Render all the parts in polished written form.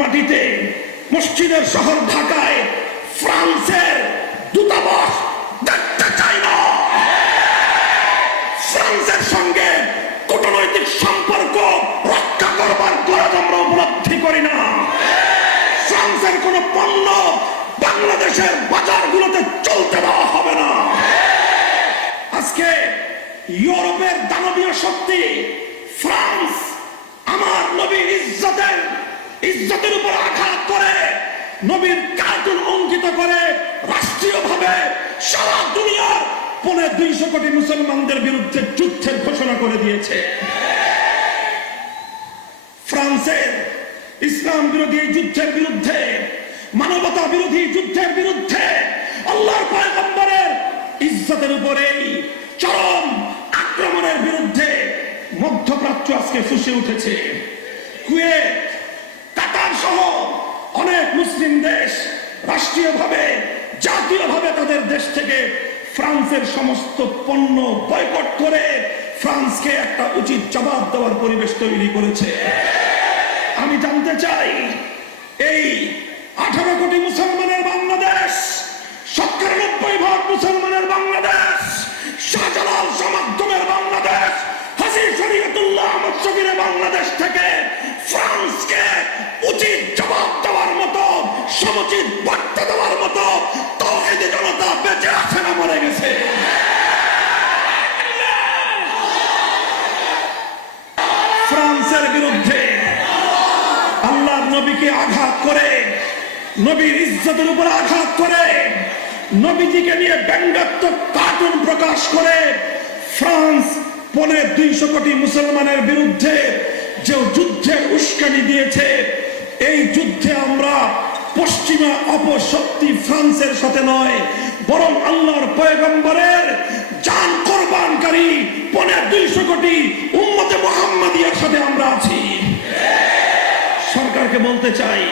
মাটিতে মসজিদের শহর ঢাকায় ফ্রান্সের দূতাবাস দেখতে চাই না। ফ্রান্সের সঙ্গে কূটনৈতিক সম্পর্ক রক্ষা করবার গরজ আমরা উপলব্ধি করি না। ফ্রান্সের কোন পণ্য বাংলাদেশের বাজারগুলোতে চলতে দেওয়া হবে না। আজকে ইউরোপের দানবীয় শক্তি ফ্রান্স আমার নবীর ইজ্জতের উপর আঘাত করে, নবীর কার্টুন অঙ্কিত করে রাষ্ট্রীয়ভাবে সারা দুনিয়ার 250 কোটি মুসলমানদের বিরুদ্ধে যুদ্ধের ঘোষণা করে দিয়েছে। ফ্রান্সের ইসলাম বিরোধী যুদ্ধের বিরুদ্ধে, মানবতা বিরোধী যুদ্ধের বিরুদ্ধে, আল্লাহর পয়গম্বরের ইজ্জতের উপরেই চরম আক্রমণের বিরুদ্ধে মধ্যপ্রাচ্য আজকে ফুঁসে উঠেছে। কুয়েত, কাতার সহ অনেক মুসলিম দেশ রাষ্ট্রীয়ভাবে, জাতীয়ভাবে তাদের দেশ থেকে ফ্রান্সের সমস্ত পণ্য বয়কট করে ফ্রান্সকে একটা উচিত জবাব দেওয়ার পরিবেশ তৈরি করেছে। আমি জানতে চাই, এই 18 কোটি মুসলমানের বাংলাদেশ, 97% মুসলমানের বাংলাদেশ, শাহজালাল সমাধ্যমের বাংলাদেশ, হাজী শরীয়তুল্লাহ আহমদ শফীর বাংলাদেশ থেকে ফ্রান্সকে উচিত জবাব দেওয়ার মতো, সমুচিত বার্তা দেওয়ার মতো তাওহীদি জনতা বেঁচে আছে না মরে গেছে? ফ্রান্সের বিরুদ্ধে আল্লাহর নবীকে আঘাত করে, নবীর ইজ্জতের উপর আঘাত করে, নবীজিকে নিয়ে ব্যঙ্গাত্মক কার্টুন প্রকাশ করে ফ্রান্স 250 কোটি মুসলমানের বিরুদ্ধে যে যুদ্ধের উস্কানি দিয়েছে, এই যুদ্ধে আমরা পশ্চিমা অপশক্তি ফ্রান্সের সাথে নয়, বরং আল্লাহর পয়গম্বরের জান কোরবানকারী 250 কোটি উম্মতে মুহাম্মাদিয়ার সাথে আমরা আছি। সরকারকে বলতে চাই,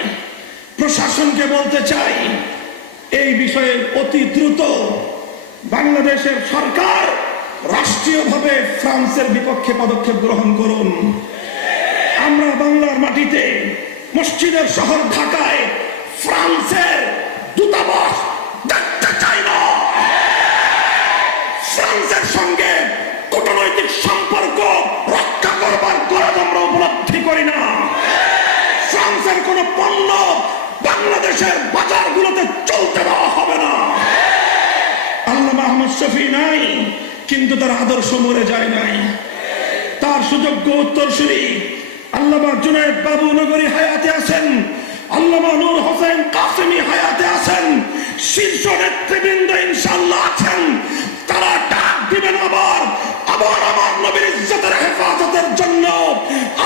প্রশাসনকে বলতে চাই, এই বিষয়ে অতি দ্রুত বাংলাদেশের সরকার রাষ্ট্রীয়ভাবে ফ্রান্সের বিপক্ষে পদক্ষেপ গ্রহণ করুন। আমরা বাংলার মাটিতে মসজিদের শহর ঢাকায় ফ্রান্সের দূতাবাস দেখতে চাই না। ফ্রান্সের সঙ্গে কূটনৈতিক সম্পর্ক রক্ষা করবার গরজ আমরা উপলব্ধি করি না। ফ্রান্সের কোন পণ্য বাংলাদেশের বাজারগুলোতে চলতে দেওয়া হবে না। আল্লামা আহমদ শফী নাই, কিন্তু তার আদর্শ মরে যায় নাই। তার সুযোগ্য উত্তরসূরি আল্লামা জুনায়েদ বাবু নগরী হায়াতে আছেন, আল্লামা নূর হোসেন কাসেমি হায়াতে আছেন, শীর্ষ নেতৃবৃন্দ ইনশাআল্লাহ আছেন। তারা ডাক দিবেন আবার আমার নবীর ইজ্জতের হেফাজতের জন্য,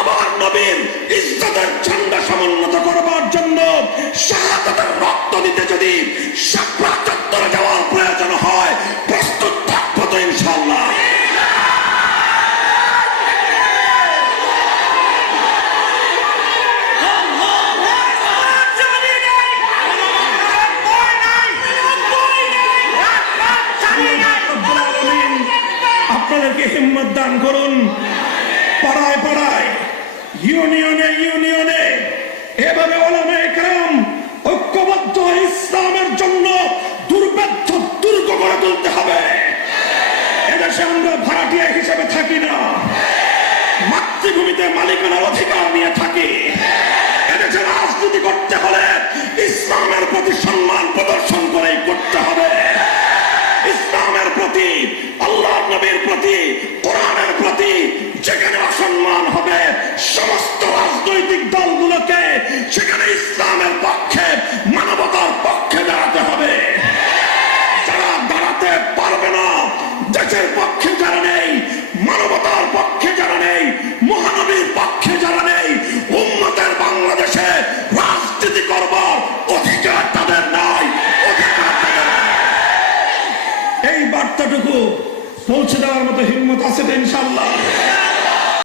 আমার নবীর ইজ্জতের ঝান্ডা সমুন্নত করবার জন্য, শাহাদাতের রক্ত দিতে যদি শাপলা চত্বরে যাওয়ার প্রয়োজন হয়, প্রস্তুত থাকবো তো ইনশাআল্লাহ। আপনাদেরকে হিম্মত দান করুন। পাড়ায় পাড়ায়, ইউনিয়নে ইউনিয়নে এভাবে ওলামায়ে কেরাম ঐক্যবদ্ধ ইসলামের জন্য দুর্ভেদ্য দুর্গ গড়ে তুলতে হবে। এদেশে আমরা ভাড়াটিয়া হিসেবে থাকি না, মাতৃভূমিতে মালিকানার অধিকার নিয়ে থাকি। এদেশে রাজনীতি করতে হলে ইসলামের প্রতি সম্মান প্রদর্শন করেই করতে হবে। ইসলামের প্রতি, আল্লাহর নবীর প্রতি, কোরআনের প্রতি যেখানে অসম্মান হবে, সমস্ত রাজনৈতিক দলগুলোকে সেখানে ইসলামের পক্ষে, মানবতার পক্ষে দাঁড়াতে হবে। যারা দাঁড়াতে পারবে না, দেশের পক্ষে যারা নেই, মানবতার পক্ষে যারা নেই, মহানবীর পক্ষে যারা নেই, উম্মতের বাংলাদেশে রাজনীতি করবার অধিকার তাদের নাই, অধিকার তাদের নাই। এই বার্তাটুকু পৌঁছে দেওয়ার মতো হিম্মত আছে তো ইনশাআল্লাহ?